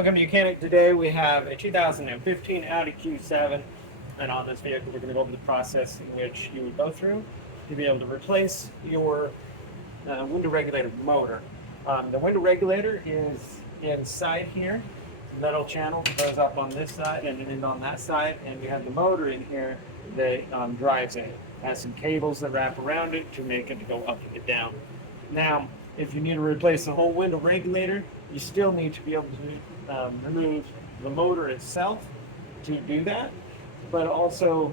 Look, I'm a mechanic. Today we have a 2015 Audi Q7, and on this vehicle we're going to go over the process in which you would go through to be able to replace your window regulator motor. The window regulator is inside here. Metal channel goes up on this side and it is on that side, and we have the motor in here that drives it. It has some cables that wrap around it to make it go up and down. Now, if you need to replace the whole window regulator, you still need to be able to remove the motor itself to do that, but also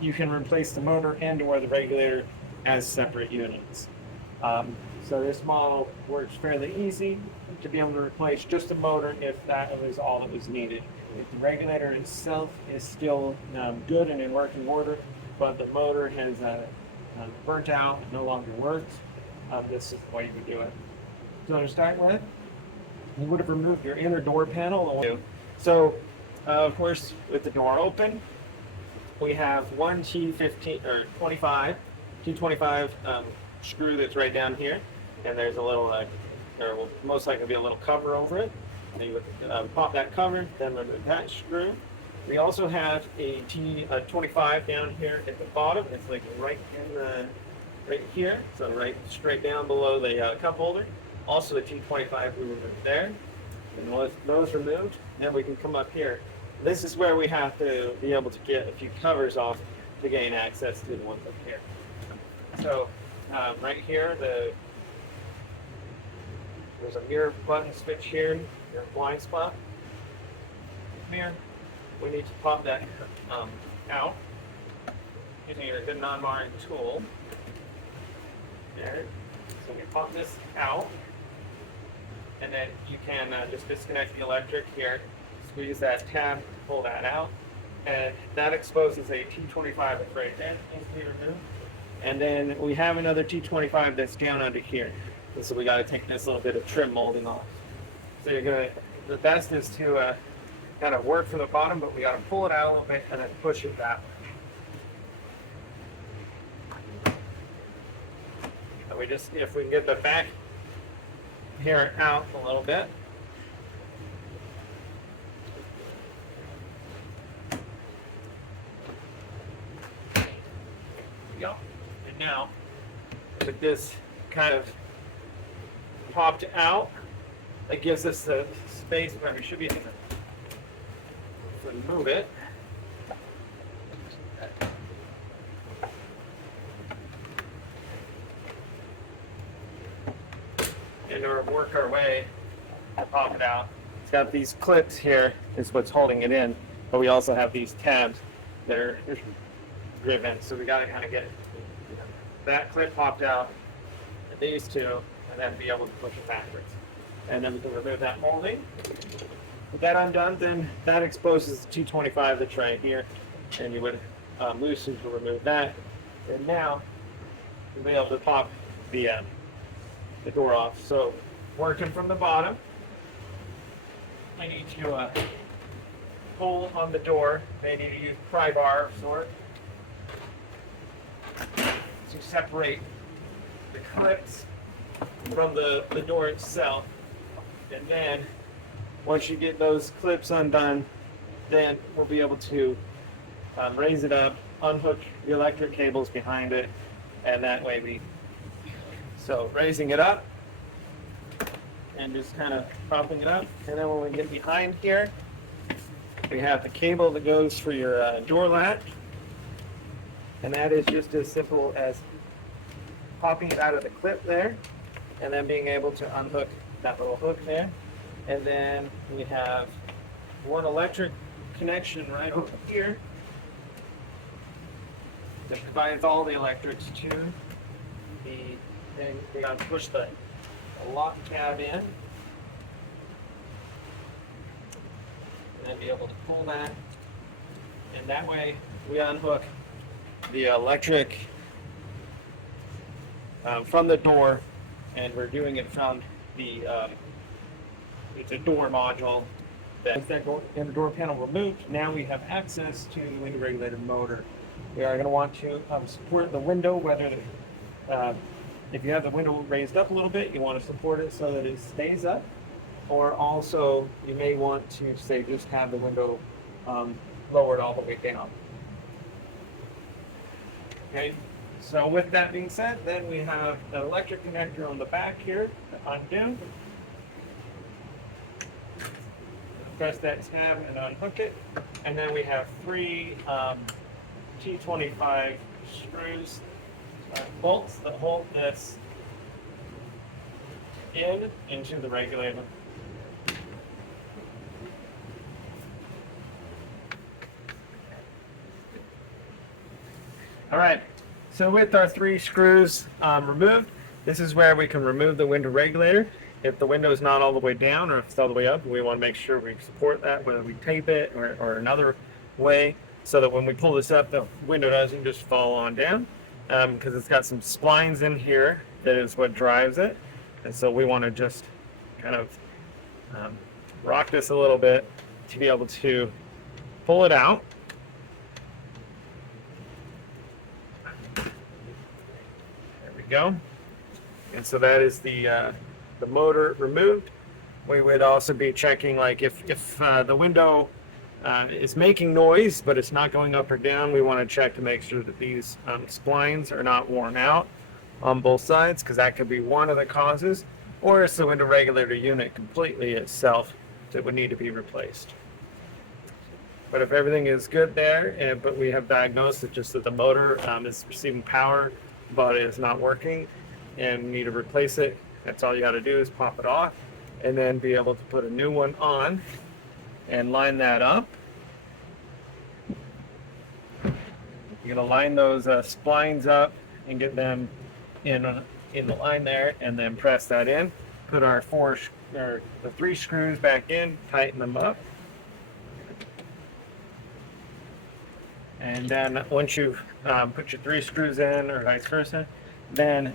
you can replace the motor and or the regulator as separate units. So this model works fairly easy to be able to replace just the motor if that was all that was needed. If the regulator itself is still good and in working order, but the motor has burnt out and no longer works, this is the way you would do it. So to start with, you would have removed your inner door panel. So, of course, with the door open, we have one T15 or 25, T25 screw that's right down here, and there's a little, there will most likely be a little cover over it. And you would pop that cover, then remove that screw. We also have a T25 down here at the bottom. It's like right here, so right straight down below the cup holder. Also the T25 we removed there. And once those removed, then we can come up here. This is where we have to be able to get a few covers off to gain access to the ones up here. So right here, there's a mirror button switch here, your blind spot. Mirror. We need to pop that out using your good non-marring tool. There. So we pop this out, and then you can just disconnect the electric here, squeeze that tab, pull that out, and that exposes a T25 that's right there. Needs to be removed. And then we have another T25 that's down under here. And so we got to take this little bit of trim molding off. So the best is to kind of work from the bottom, but we got to pull it out a little bit and then push it that way. And if we can get the back here out a little bit. There we go. And now, with this kind of popped out, it gives us the space where we should be able to move it. And work our way to pop it out. It's got these clips here is what's holding it in, but we also have these tabs that are driven, so we got to kind of get that clip popped out, and these two, and then be able to push it backwards. And then we can remove that molding. With that undone, then that exposes the T25 that's right here, and you would loosen to remove that. And now you'll be able to pop the door off. So working from the bottom, we need to pull on the door. Maybe to use pry bar of sort to separate the clips from the door itself. And then once you get those clips undone, then we'll be able to raise it up, unhook the electric cables behind it, and that way so raising it up and just kind of propping it up. And then when we get behind here, we have the cable that goes for your door latch. And that is just as simple as popping it out of the clip there, and then being able to unhook that little hook there. And then we have one electric connection right over here that provides all the electrics to the thing. We're going to push the lock tab in, and then be able to pull that. And that way we unhook the electric from the door, and we're doing it from the it's a door module that and the door panel removed. Now we have access to the window regulator motor. We are going to want to support the window, whether if you have the window raised up a little bit, you want to support it so that it stays up. or also you may want to say just have the window lowered all the way down. Okay, so with that being said, then we have an electric connector on the back here to undo. Press that tab and unhook it, and then we have three T25 screws, bolts that hold this into the regulator. All right, so with our three screws removed, this is where we can remove the window regulator. If the window is not all the way down or if it's all the way up, we want to make sure we support that, whether we tape it or another way, so that when we pull this up, the window doesn't just fall on down, because it's got some splines in here that is what drives it. And so we want to just kind of rock this a little bit to be able to pull it out. There we go. And so that is the motor removed. We would also be checking, like, if the window is making noise but it's not going up or down, we want to check to make sure that these splines are not worn out on both sides, because that could be one of the causes, or it's the window regulator unit completely itself that would need to be replaced. But if everything is good there, but we have diagnosed that just that the motor is receiving power but it's not working and need to replace it, that's all you got to do is pop it off and then be able to put a new one on and line that up. You're going to line those splines up and get them in the line there, and then press that in. Put our the three screws back in, tighten them up. And then once you've put your three screws in, or vice versa, then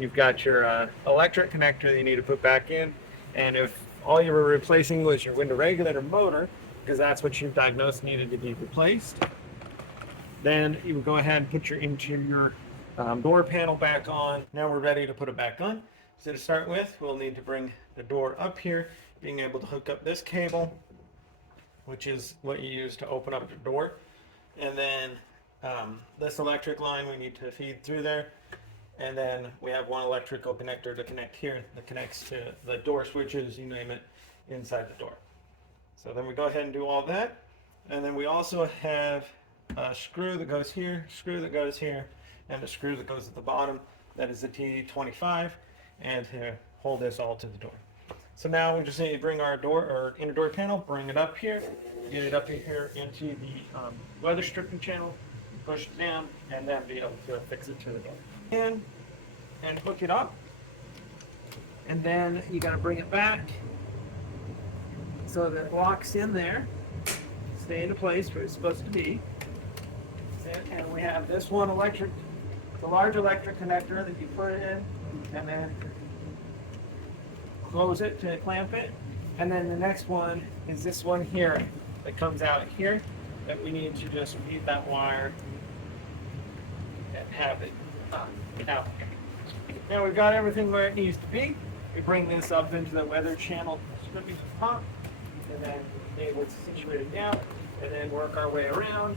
you've got your electric connector that you need to put back in. And if all you were replacing was your window regulator motor, because that's what you've diagnosed needed to be replaced, then you would go ahead and put your interior door panel back on. Now we're ready to put it back on. So to start with, we'll need to bring the door up here, being able to hook up this cable, which is what you use to open up the door. And then this electric line we need to feed through there. And then we have one electrical connector to connect here that connects to the door switches, you name it, inside the door. So then we go ahead and do all that. And then we also have a screw that goes here, screw that goes here, and a screw that goes at the bottom. That is the T25, and to hold this all to the door. So now we just need to bring our door or inner door panel, bring it up here, get it up here into the weather stripping channel, push it down, and then be able to fix it to the door. In and hook it up, and then you got to bring it back so that it locks in there, stay into place where it's supposed to be. And we have this one the large electric connector that you put it in, and then close it to clamp it. And then the next one is this one here that comes out here that we need to just feed that wire and have it out. Now we've got everything where it needs to be. We bring this up into the weather channel stripping pump, and then be able to situate it down, and then work our way around.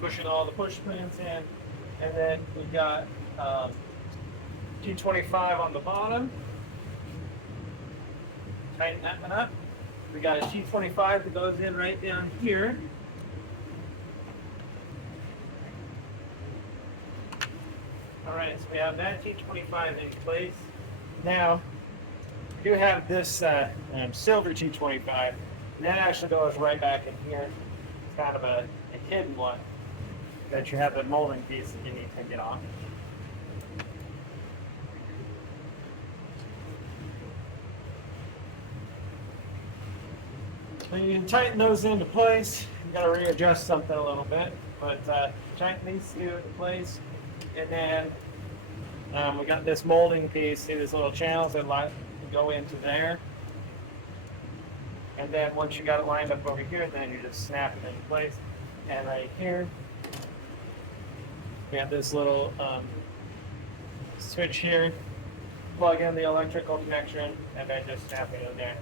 Pushing all the push pins in, and then we've got T25 on the bottom. Tighten that one up. We got a T25 that goes in right down here. All right, so we have that T25 in place. Now, we do have this silver T25, and that actually goes right back in here. It's kind of a hidden one that you have the molding piece that you need to get on. So you can tighten those into place. You got to readjust something a little bit, but tighten these two into place, and then we got this molding piece. See these little channels that go into there. And then once you got it lined up over here, then you just snap it into place. And right here, we have this little switch here. Plug in the electrical connection, and then just snap it in there.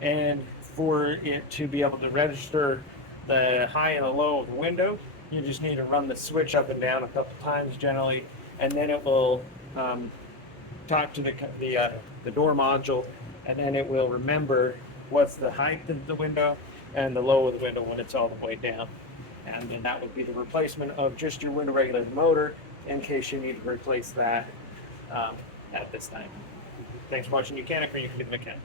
And for it to be able to register the high and the low of the window, you just need to run the switch up and down a couple times generally, and then it will talk to the door module, and then it will remember what's the height of the window and the low of the window when it's all the way down. And then that would be the replacement of just your window regulator motor in case you need to replace that at this time. Thanks for watching Mechanic, or you can do the mechanic.